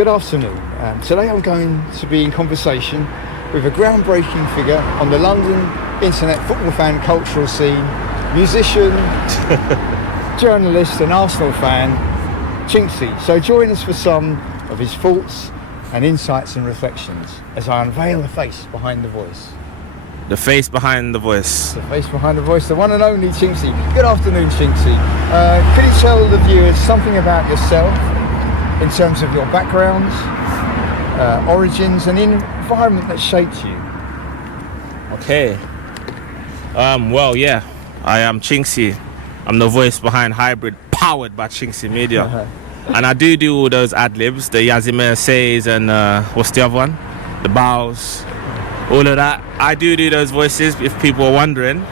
Good afternoon. Today I'm going to be in conversation with a groundbreaking figure on the London internet football fan cultural scene, musician, journalist and Arsenal fan, Chinksey. So join us for some of his thoughts and insights and reflections as I unveil the face behind the voice. The face behind the voice. The face behind the voice, the one and only Chinksey. Good afternoon, Chinksey. Could you tell the viewers something about yourself in terms of your backgrounds, origins and environment that shaped you? Okay. Well, yeah, I am Chinksey. I'm the voice behind Hybrid, powered by chinkseyMEDIA. And I do all those ad-libs, the Yazime says and what's the other one? The bows, all of that. I do those voices if people are wondering.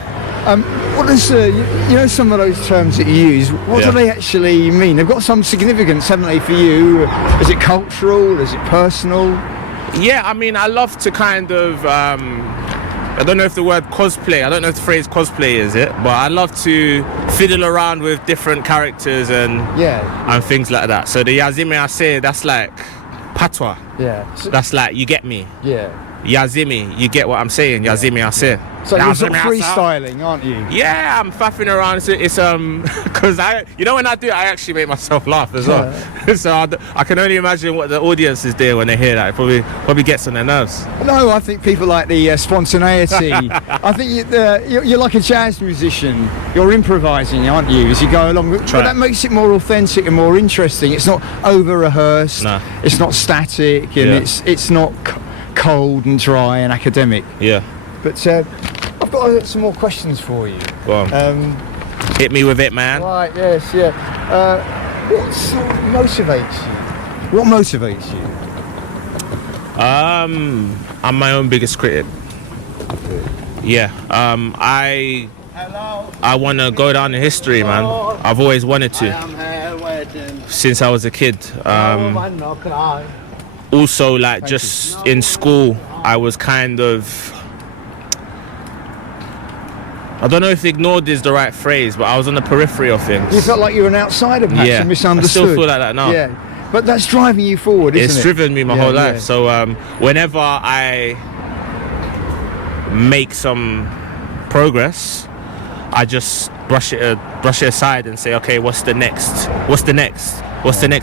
What is, you know, some of those terms that you use, what do they actually mean? They've got some significance, haven't they, for you? Is it cultural? Is it personal? Yeah, I mean, I love to kind of, I don't know if the word cosplay, I don't know if the phrase cosplay is it, but I love to fiddle around with different characters and things like that. So the Yazime I say, that's like patois. Yeah. So, that's like, you get me. Yeah. Yazime, you get what I'm saying. Yazime I say. So you're sort of freestyling, aren't you? Yeah, I'm faffing around. It's because you know when I do it, I actually make myself laugh as well. So I can only imagine what the audience is doing when they hear that. It probably gets on their nerves. No, I think people like the spontaneity. I think you're like a jazz musician. You're improvising, aren't you, as you go along? But that makes it more authentic and more interesting. It's not over-rehearsed. No. It's not static, and it's not cold and dry and academic. Yeah. But I've got some more questions for you. Go on. Hit me with it, man. Right, yes, yeah. What sort of motivates you? What motivates you? I'm my own biggest critic. Yeah. I want to go down in history, man. I've always wanted to. Since I was a kid. Also, like, just in school, I was kind of, I don't know if ignored is the right phrase, but I was on the periphery of things. You felt like you were an outsider, perhaps, and misunderstood. I still feel like that now. Yeah, but that's driving you forward, isn't it? It's driven me my whole life. So whenever I make some progress, I just brush it aside and say, okay, what's the next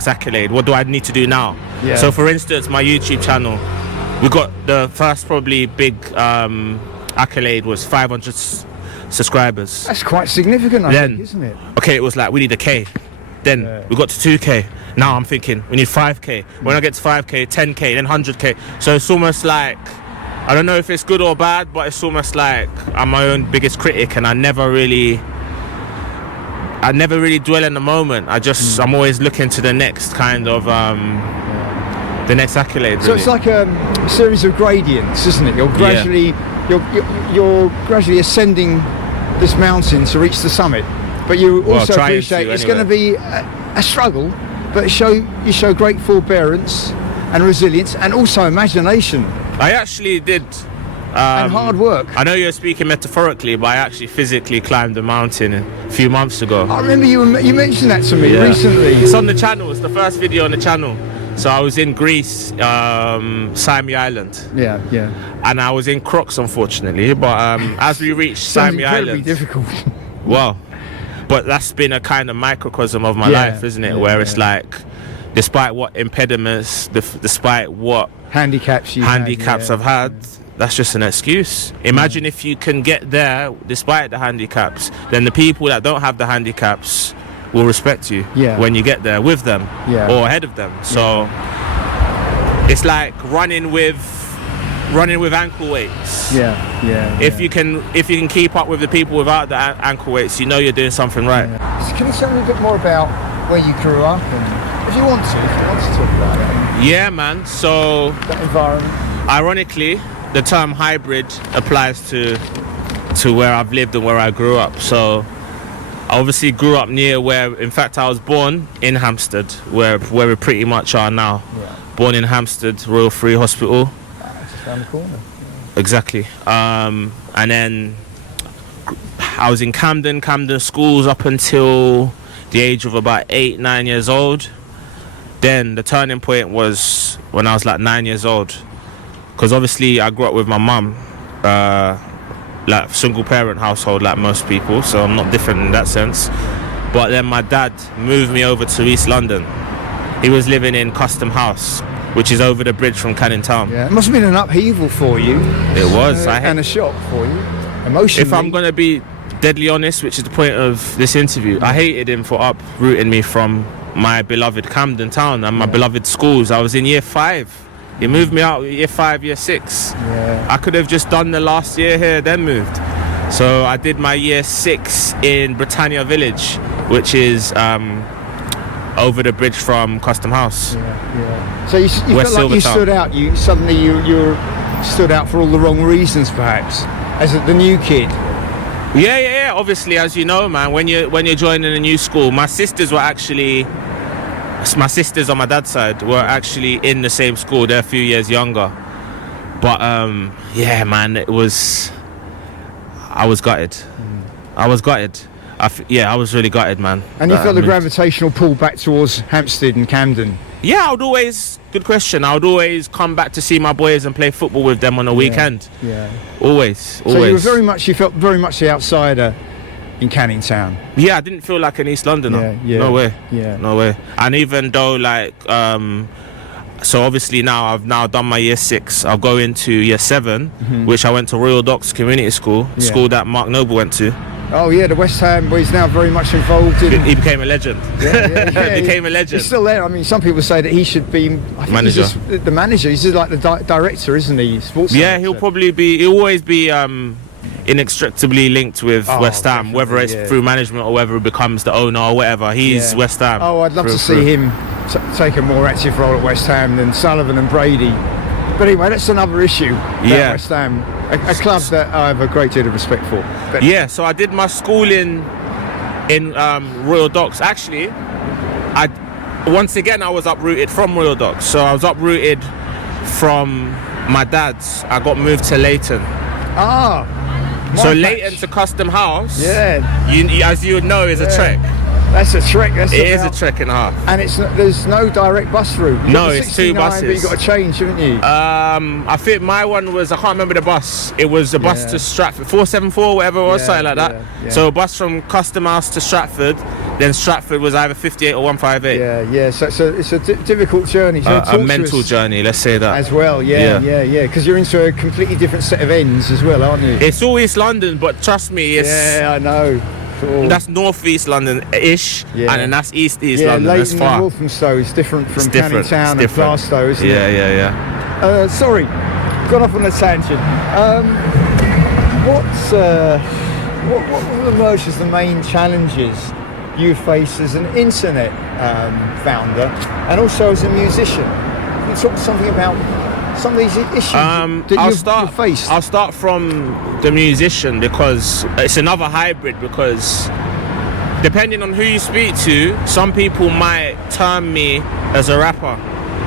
accolade? What do I need to do now? Yeah. So for instance, my YouTube channel, we got the first probably big accolade was 500 subscribers. That's quite significant, I think, isn't it? Okay, it was like, we need a K. Then we got to 2K. Now I'm thinking, we need 5K. When I get to 5K, 10K, then 100K. So it's almost like, I don't know if it's good or bad, but it's almost like I'm my own biggest critic, and I never really dwell in the moment. I'm always looking to the next kind of the next accolade. So it's like a series of gradients, isn't it? You're gradually you're gradually ascending this mountain to reach the summit, but you also appreciate it's going to be a struggle, but you show great forbearance and resilience, and also imagination. I actually did. And hard work. I know you're speaking metaphorically, but I actually physically climbed the mountain a few months ago. I remember you mentioned that to me recently. It's on the channel. It's the first video on the channel. So I was in Greece, Zimmi Island. Yeah. And I was in Crocs, unfortunately. But as we reached Zimmi Island, difficult. Well, but that's been a kind of microcosm of my life, isn't it? Where it's like, despite what impediments, despite what handicaps I've had. That's just an excuse. Imagine if you can get there despite the handicaps, then the people that don't have the handicaps will respect you when you get there with them or ahead of them. So it's like running with ankle weights. If you can keep up with the people without the ankle weights, you know you're doing something right. So can you tell me a bit more about where you grew up, and if you want to talk about it? Yeah, man. So that environment. Ironically, the term hybrid applies to where I've lived and where I grew up. So I obviously grew up near where, in fact, I was born in Hampstead, where we pretty much are now. Born in Hampstead, Royal Free Hospital. Just around the corner. Exactly. And then I was in Camden schools up until the age of about 8-9 years old. then the turning point was when I was like 9 years old, because obviously I grew up with my mum, like single parent household like most people, so I'm not different in that sense. But then my dad moved me over to East London. He was living in Custom House, which is over the bridge from Canning Town. Yeah, it must have been an upheaval for you. It was. And a shock for you, emotionally. If I'm going to be deadly honest, which is the point of this interview, I hated him for uprooting me from my beloved Camden Town and my beloved schools. I was in year 5. He moved me out year 5, year 6. Yeah. I could have just done the last year here, then moved. So I did my year 6 in Britannia Village, which is over the bridge from Custom House. Yeah. So you felt like you stood out. You stood out for all the wrong reasons, perhaps, as the new kid. Yeah. Obviously, as you know, man, when you're joining a new school, my sisters on my dad's side were actually in the same school. They're a few years younger. But yeah, man, I was gutted. I was gutted. I was really gutted, man. And you felt the gravitational pull back towards Hampstead and Camden? Yeah, good question. I would always come back to see my boys and play football with them on a weekend. Yeah. Always. So you felt very much the outsider in Canning Town. Yeah, I didn't feel like an East Londoner. Yeah. No way. Yeah. No way. And even though so obviously now I've done my year 6, I'll go into year 7, which I went to Royal Docks Community School, school that Mark Noble went to. Oh yeah, the West Ham boy is now very much involved in... He became a legend. Yeah. Became a legend. He's still there. I mean, some people say that he should be... Manager. He's just the manager. He's just like the director, isn't he? Sports director. He'll always be inextricably linked with West Ham, whether it's through management or whether it becomes the owner or whatever. He's West Ham. Oh, I'd love to see him take a more active role at West Ham than Sullivan and Brady. But anyway, that's another issue. West Ham, a club that I have a great deal of respect for. But so I did my schooling in Royal Docks. Actually, once again I was uprooted from Royal Docks. So I was uprooted from my dad's. I got moved to Leighton. So Leighton to Custom House. Yeah. As you would know, is a trek. That's a trek. It is a trek and a half. And there's no direct bus route. No, it's 2 buses. But you've got to change, haven't you? I think my one was, I can't remember the bus. It was a bus to Stratford, 474, whatever it was, something like that. Yeah. So a bus from Custom House to Stratford, then Stratford was either 58 or 158. Yeah. So it's a difficult journey. So a mental journey, let's say that. As well, yeah. Because you're into a completely different set of ends as well, aren't you? It's all East London, but trust me, it's... Yeah, I know. Cool. That's North East London-ish, and then that's East London. Leighton That's far. And Walthamstow is different from Canning Town and Plaistow, isn't it? Yeah. Sorry, got off on a tangent. What will emerge as the main challenges you face as an internet founder and also as a musician? Can you talk something about some of these issues you faced? I'll start from the musician, because it's another hybrid, because depending on who you speak to, some people might term me as a rapper,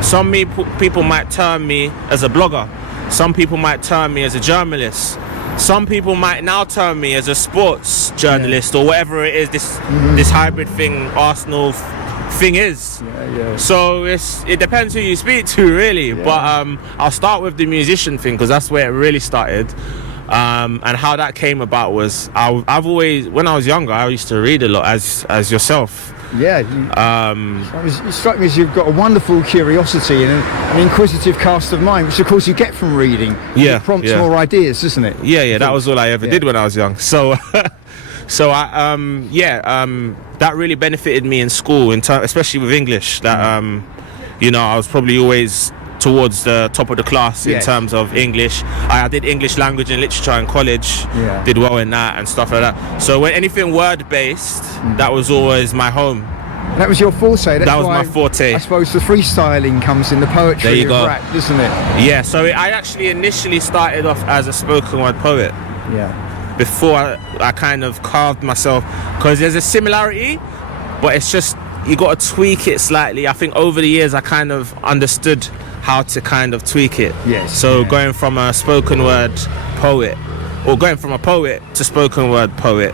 some people might term me as a blogger, some people might term me as a journalist, some people might now term me as a sports journalist or whatever it is, this hybrid thing Arsenal thing is. So it depends who you speak to, really. But I'll start with the musician thing, because that's where it really started. And how that came about was I've always, when I was younger, I used to read a lot, as yourself. Yeah. You strike me as you've got a wonderful curiosity and an inquisitive cast of mind, which of course you get from reading. It prompts more ideas, doesn't it? Yeah. That was all I ever did when I was young. So that really benefited me in school, especially with English. That I was probably always towards the top of the class in terms of English. I did English language and literature in college, did well in that and stuff like that. So when anything word-based, that was always my home. That was your forte. That was my forte. I suppose the freestyling comes in the poetry of rap, doesn't it? Yeah, so I actually initially started off as a spoken word poet. Before I kind of carved myself, because there's a similarity, but it's just, you got to tweak it slightly. I think over the years I kind of understood how to kind of tweak it. So going from a spoken word poet, or going from a poet to spoken word poet,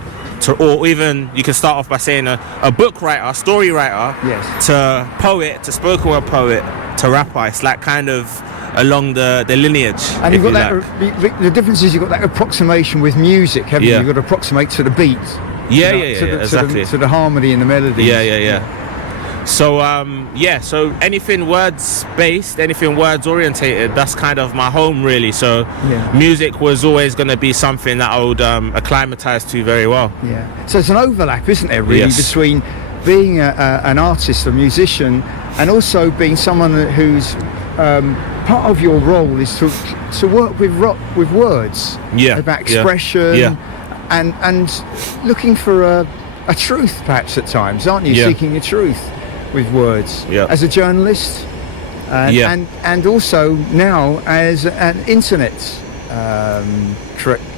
or even you can start off by saying a book writer, story writer, yes, to poet, to spoken word poet, to rapper. It's like kind of along the lineage. And you've got that. The difference is you've got that approximation with music, haven't you? You've got to approximate to the beat. Exactly. To the harmony and the melody. Yeah. So so anything words based, anything words orientated, that's kind of my home really. So music was always going to be something that I would acclimatise to very well. Yeah. So it's an overlap, isn't there, really, between being an artist, a musician, and also being someone who's part of your role is to work with words, about expression, and looking for a truth perhaps at times, aren't you? Seeking a truth with words as a journalist, and also now as an internet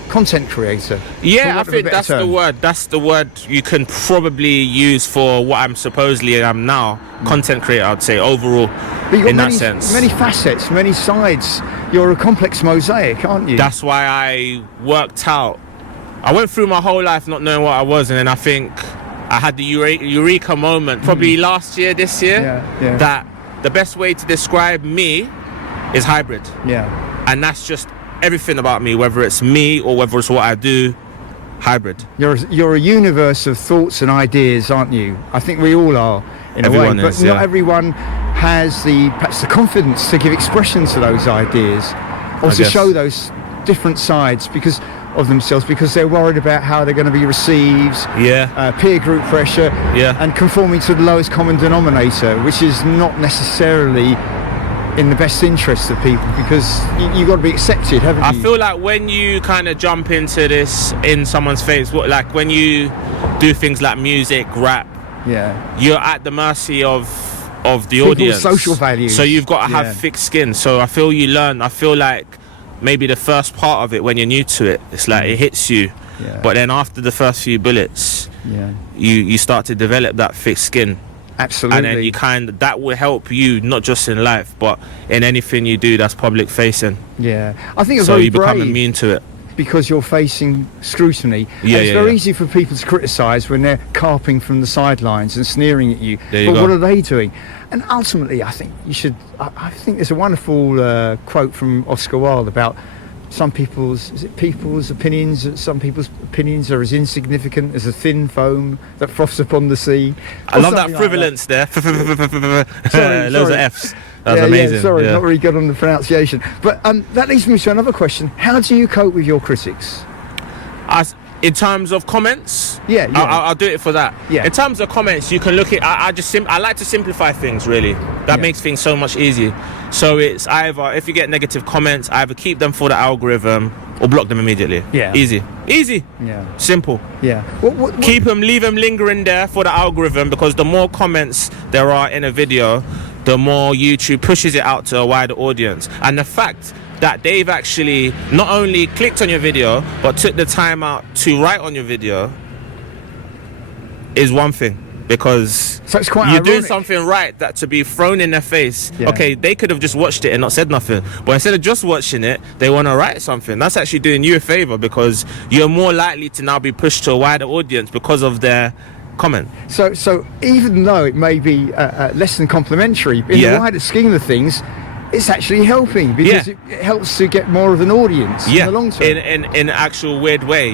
content creator. I think that's the word. That's the word you can probably use for what I'm supposedly am now, content creator. I'd say overall, but you've got that sense, many facets, many sides. You're a complex mosaic, aren't you? That's why I worked out. I went through my whole life not knowing what I was, and then I think I had the eureka moment probably last year, this year, that the best way to describe me is hybrid. And that's just everything about me, whether it's me or whether it's what I do. Hybrid. You're a universe of thoughts and ideas, aren't you? I think we all are in everyone a way, but not everyone has perhaps the confidence to give expression to those ideas or to show those different sides of themselves, because they're worried about how they're going to be received, peer group pressure, and conforming to the lowest common denominator, which is not necessarily in the best interest of people, because you've got to be accepted, haven't you? I feel like when you kind of jump into this in someone's face, like when you do things like music, rap, you're at the mercy of the People's audience, social values. So you've got to have thick skin. So I feel like maybe the first part of it, when you're new to it, it's like it hits you, but then after the first few bullets, you start to develop that thick skin. Absolutely. And then that will help you not just in life but in anything you do that's public facing. I think it's so very you become brave, immune to it because you're facing scrutiny. It's very easy for people to criticise when they're carping from the sidelines and sneering at you. What are they doing? And ultimately, I think you should. I think there's a wonderful quote from Oscar Wilde about some people's opinions. Some people's opinions are as insignificant as a thin foam that froths upon the sea. I love that frivolence there. Sorry. Loads of F's. That was amazing. Not really good on the pronunciation. But that leads me to another question. How do you cope with your critics? In terms of comments, I'll do it for that. In terms of comments, you can look at. I like to simplify things. Really, that makes things so much easier. So it's either, if you get negative comments, either keep them for the algorithm or block them immediately. Easy. Simple. Keep them, leave them lingering there for the algorithm, because the more comments there are in a video, the more YouTube pushes it out to a wider audience. And the fact that they've actually not only clicked on your video but took the time out to write on your video is one thing, because so it's quite you're ironic. doing something right that to be thrown in their face. Okay, they could have just watched it and not said nothing, but instead of just watching it, they want to write something. That's actually doing you a favor, because you're more likely to now be pushed to a wider audience because of their comment. So even though it may be less than complimentary, in the wider scheme of things, it's actually helping, because it helps to get more of an audience in the long term. In an actual weird way,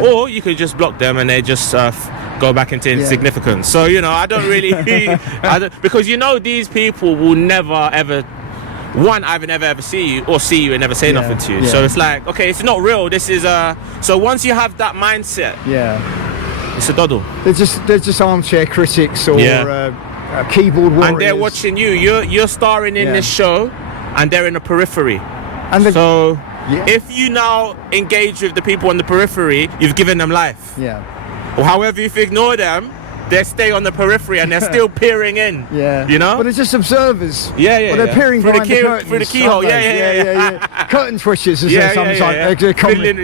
Or you could just block them and they just go back into insignificance. So, I don't really... because these people will never, ever... either never ever see you, or see you and never say nothing to you. So it's like, okay, it's not real. This is... So once you have that mindset... It's a doddle. They're just armchair critics or... keyboard warriors. And they're watching you. You're starring in this show, and they're in the periphery. And if you now engage with the people on the periphery, you've given them life. Or however, if you ignore them, they stay on the periphery and they're still peering in. But they're just observers. Well, they're peering through behind the curtains, through the keyhole. Curtain twitchers, as they sometimes they're coming.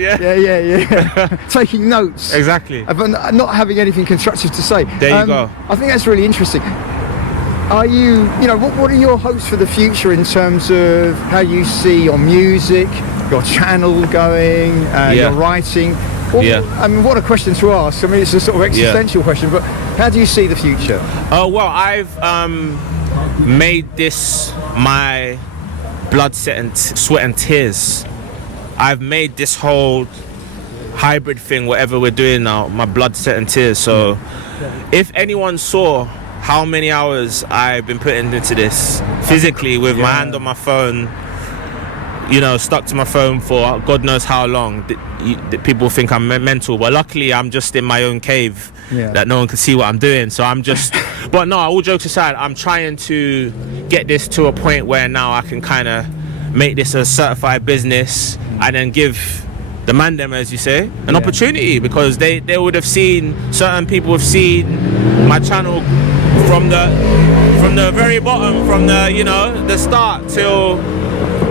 Taking notes. Exactly. But not having anything constructive to say. There you go. I think that's really interesting. Are you, what are your hopes for the future in terms of how you see your music, your channel going, your writing? Well, I mean, what a question to ask. I mean, it's a sort of existential question, but how do you see the future? Oh, well, I've made this my blood, sweat and tears. I've made this whole hybrid thing, whatever we're doing now, my blood, sweat and tears. So if anyone saw how many hours I've been putting into this physically with my hand on my phone, you know, stuck to my phone for God knows how long, people think I'm mental, but luckily I'm just in my own cave that no one can see what I'm doing. So I'm just but no, all jokes aside, I'm trying to get this to a point where now I can kind of make this a certified business and then give the man them, as you say, an opportunity, because they would have seen, certain people have seen my channel from the very bottom, from the, you know, the start till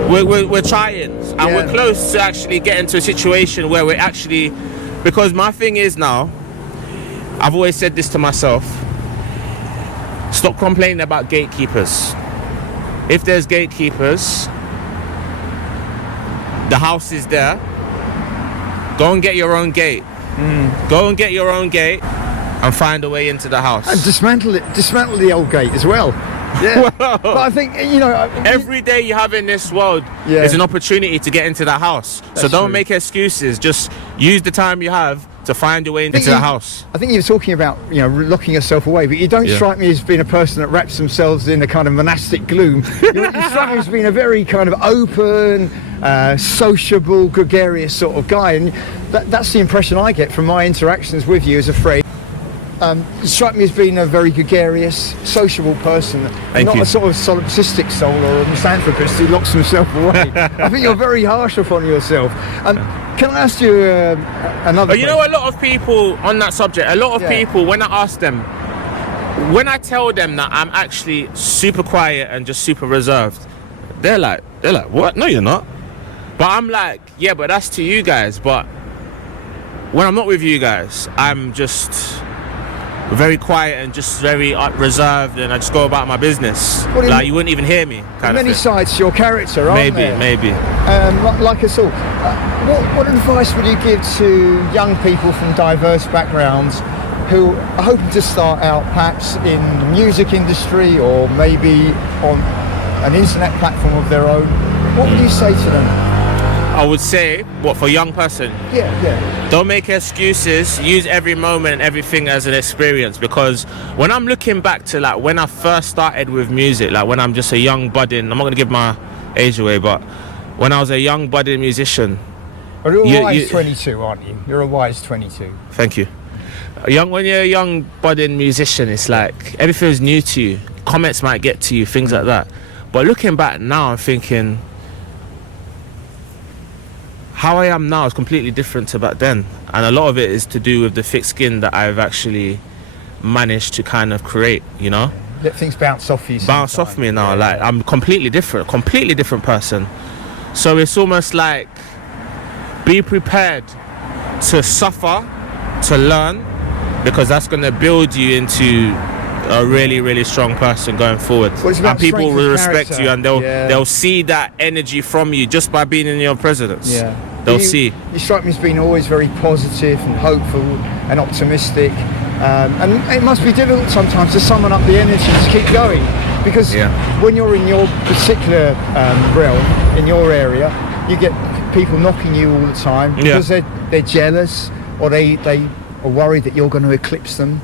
we're trying, and we're close to actually getting to a situation where we're actually, because my thing is now, I've always said this to myself, stop complaining about gatekeepers. If there's gatekeepers, the house is there. Go and get your own gate. Go and get your own gate and find a way into the house. And dismantle the old gate as well. Yeah. But I think, you know, every day you have in this world is an opportunity to get into that house. So don't make excuses. Just use the time you have to find your way into the house. I think you were talking about, you know, locking yourself away, but you don't strike me as being a person that wraps themselves in a kind of monastic gloom. You strike me as being a very kind of open, sociable, gregarious sort of guy, and that's the impression I get from my interactions with you as a friend. You strike me as being a very gregarious, sociable person, not a sort of solipsistic soul or a misanthropist who locks himself away. I think you're very harsh upon yourself. Can I ask you another question? You know, a lot of people on that subject, a lot of people, when I ask them, when I tell them that I'm actually super quiet and just super reserved, they're like, what? No, you're not. But I'm like, yeah, but that's to you guys. But when I'm not with you guys, I'm just very quiet and just very reserved, and I just go about my business. Like you wouldn't even hear me. Many sides to your character, aren't there? Maybe. Like us all. What advice would you give to young people from diverse backgrounds who are hoping to start out perhaps in the music industry or maybe on an internet platform of their own? What would you say to them? I would say, what, for a young person? Yeah. Don't make excuses. Use every moment and everything as an experience, because when I'm looking back to like when I first started with music, like when I'm just a young budding, I'm not going to give my age away, but when I was a young budding musician. But you're a wise 22, aren't you? You're a wise 22. Thank you. When you're a young budding musician, it's like everything's new to you. Comments might get to you, things like that. But looking back now, I'm thinking, how I am now is completely different to back then, and a lot of it is to do with the thick skin that I've actually managed to kind of create, you know. Let things bounce off you. Bounce off me now, like I'm completely different person. So it's almost like, be prepared to suffer, to learn, because that's going to build you into a really, really strong person going forward. And people will respect you, and they'll see that energy from you just by being in your presence. They'll see. You strike me as being always very positive and hopeful and optimistic, and it must be difficult sometimes to summon up the energy to keep going, because when you're in your particular realm, in your area, you get people knocking you all the time because they're jealous, or they are worried that you're going to eclipse them.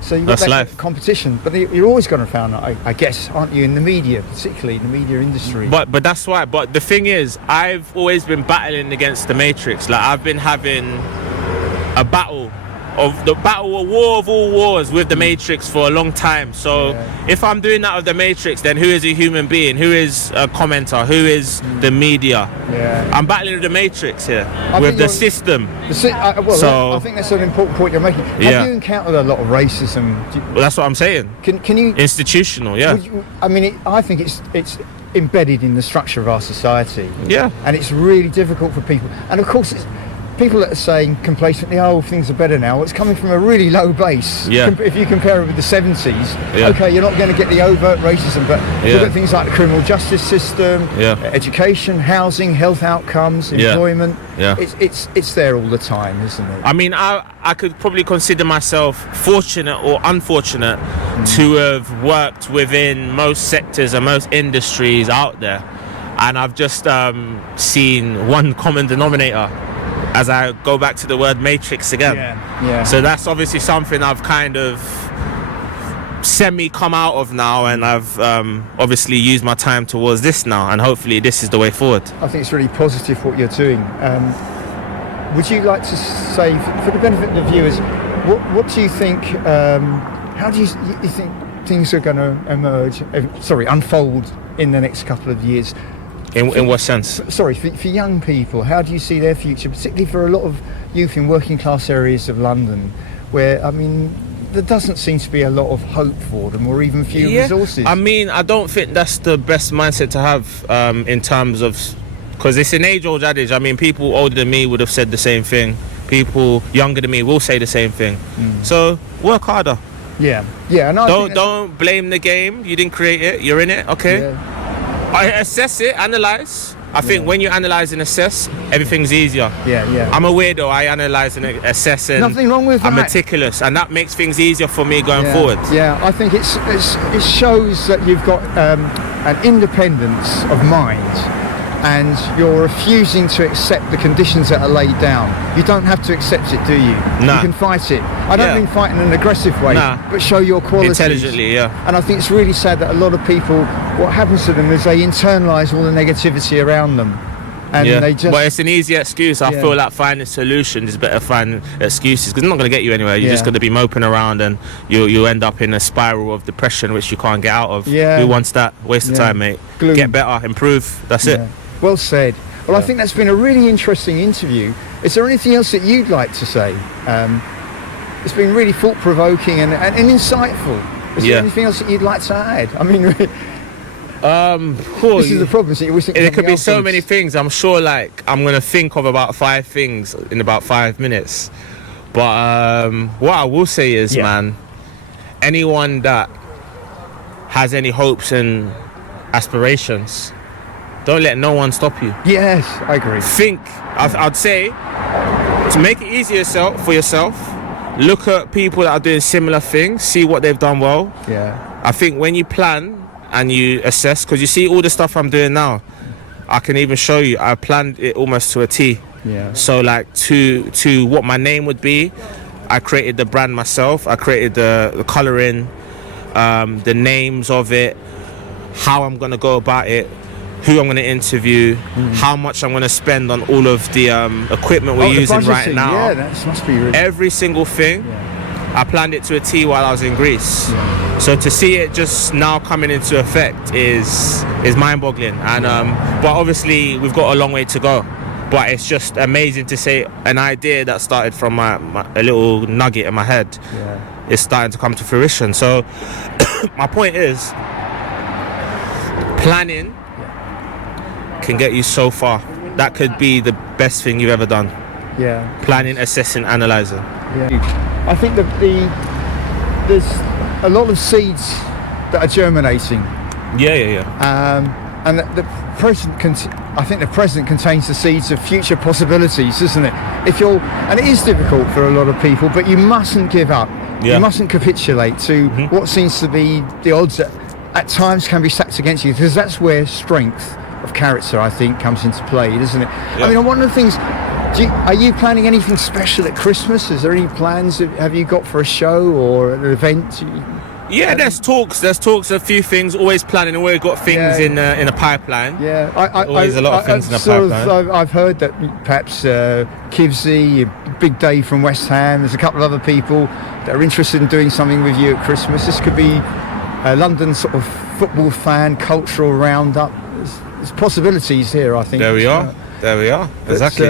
So you've got that life. Competition, but you're always going to find that, I guess, aren't you, in the media, particularly in the media industry? But that's why. But the thing is, I've always been battling against the Matrix. Like I've been having a war of all wars with the Matrix for a long time. So if I'm doing that with the Matrix, then who is a human being? Who is a commenter? Who is the media? I'm battling with the Matrix here, with the system. I think that's an important point you're making. Have you encountered a lot of racism? Well, that's what I'm saying. Can you? Institutional, I think it's embedded in the structure of our society. And it's really difficult for people. And of course, people that are saying complacently, oh, things are better now, it's coming from a really low base. Yeah. If you compare it with the 70s, okay, you're not going to get the overt racism, but you've got things like the criminal justice system, education, housing, health outcomes, employment. It's there all the time, isn't it? I mean, I could probably consider myself fortunate or unfortunate to have worked within most sectors and most industries out there, and I've just seen one common denominator, as I go back to the word matrix again. So that's obviously something I've kind of semi come out of now, and I've obviously used my time towards this now, and hopefully this is the way forward. I think it's really positive what you're doing. Would you like to say, for the benefit of the viewers, what do you think, how do you think things are going to unfold in the next couple of years? In what sense? Sorry, for young people, how do you see their future, particularly for a lot of youth in working class areas of London, where, I mean, there doesn't seem to be a lot of hope for them, or even few resources? I mean, I don't think that's the best mindset to have in terms of, because it's an age-old adage. I mean, people older than me would have said the same thing. People younger than me will say the same thing. So work harder. And don't blame the game. You didn't create it. You're in it. Okay. I assess it, analyze. I think when you analyze and assess, everything's easier. I'm a weirdo. I analyze and assess, and nothing wrong with that. I'm meticulous, and that makes things easier for me going forward. I think it shows that you've got an independence of mind, and you're refusing to accept the conditions that are laid down. You don't have to accept it, do you? Nah. You can fight it. I don't mean fight in an aggressive way, but show your qualities. Intelligently, And I think it's really sad that a lot of people, what happens to them is they internalise all the negativity around them. And they just... But it's an easy excuse. I feel like finding solutions is better finding excuses, because it's not going to get you anywhere. You're just going to be moping around, and you end up in a spiral of depression which you can't get out of. Who wants that? Waste of time, mate. Gloom. Get better, improve. That's it. Well said. Well, I think that's been a really interesting interview. Is there anything else that you'd like to say? It's been really thought-provoking and insightful. Is there anything else that you'd like to add? I mean, this is the problem. It could be so many things. I'm sure, like, I'm going to think of about 5 things in about 5 minutes. But what I will say is, man, anyone that has any hopes and aspirations, don't let no one stop you. Yes, I agree. Think, I'd say, to make it easier for yourself, look at people that are doing similar things, see what they've done well. I think when you plan and you assess, because you see all the stuff I'm doing now, I can even show you, I planned it almost to a T. So like to what my name would be, I created the brand myself, I created the colouring, the names of it, how I'm going to go about it, who I'm going to interview, how much I'm going to spend on all of the equipment we're using right now. That must be really... Every single thing, I planned it to a T while I was in Greece. So to see it just now coming into effect is mind-boggling. And but obviously we've got a long way to go. But it's just amazing to say an idea that started from a little nugget in my head is starting to come to fruition. So my point is, planning can get you so far. That could be the best thing you've ever done. Planning, assessing, analysing. I think that there's a lot of seeds that are germinating. And the present I think the present contains the seeds of future possibilities, isn't it? And it is difficult for a lot of people, but you mustn't give up. You mustn't capitulate to what seems to be the odds that at times can be stacked against you, because that's where strength of character, I think, comes into play, doesn't it? I mean, one of the things, are you planning anything special at Christmas? Is there any plans have you got for a show or an event? There's talks, a few things, always planning, always got things in a pipeline. Always a lot of things in the pipeline. I've heard that perhaps Kivsey, a big day from West Ham, there's a couple of other people that are interested in doing something with you at Christmas. This could be a London sort of football fan cultural roundup. There's possibilities here, I think. There we are. Exactly.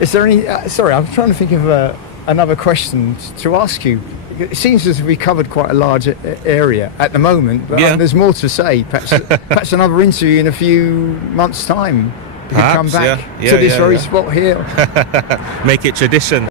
Is there any... sorry, I'm trying to think of another question to ask you. It seems as if we covered quite a large area at the moment, but there's more to say. Perhaps another interview in a few months' time. You could come back to this very spot here. Make it tradition.